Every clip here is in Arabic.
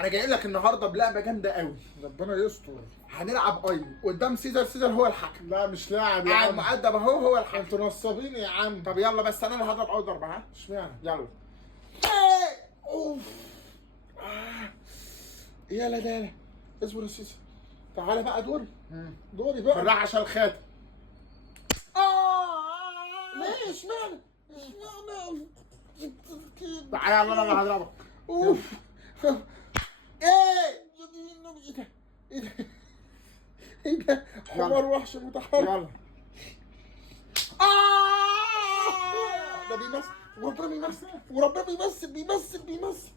انا جاي لك النهارده بلعبه جامده قوي. ربنا يستر. هنلعب قدام سيزر. سيزر هو الحكم. لا مش لاعب يا قاعد عم. مؤدب اهو، هو الحكم. انتوا نصابين يا عم. طب يلا، بس انا اللي هضرب اول ضربه. ها اشمعنى؟ يلا. اوف. يا لا ده لا. اصبر يا سيزر. تعالى بقى دوري. دوري بقى. بالراحه عشان الخاتم. ليه اشمعنى؟ تعالى يلا انا اللي هضربك. اوف. ايه ده؟ ايه ده؟ ايه ده؟ حمار وحش متحرك. يلا. ده بيمثل وربنا بيمثل وربنا بيمثل.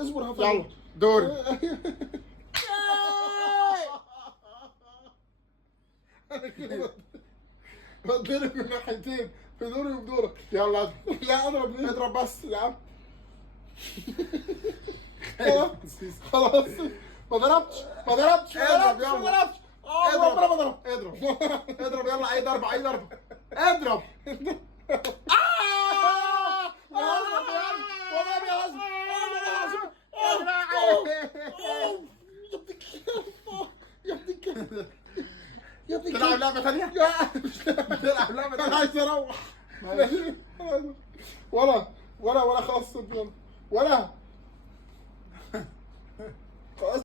اصبر هفهم. يلا دوري. انا كده بضرب من ناحيتين، في دوري وفي دورك. يلا اضرب. لا اضرب ليه؟ اضرب بس يا عم. خلاص ما ضربتش. اضرب يلا. اضرب ربنا ما ضرب. اضرب يلا. اي ضربه. اضرب. اضرب والله يا عزم. يا ابني تلعب لعبه ثانيه؟ تلعب لعبه انا ثانيه. عايز اروح. ولا خلاص. ولا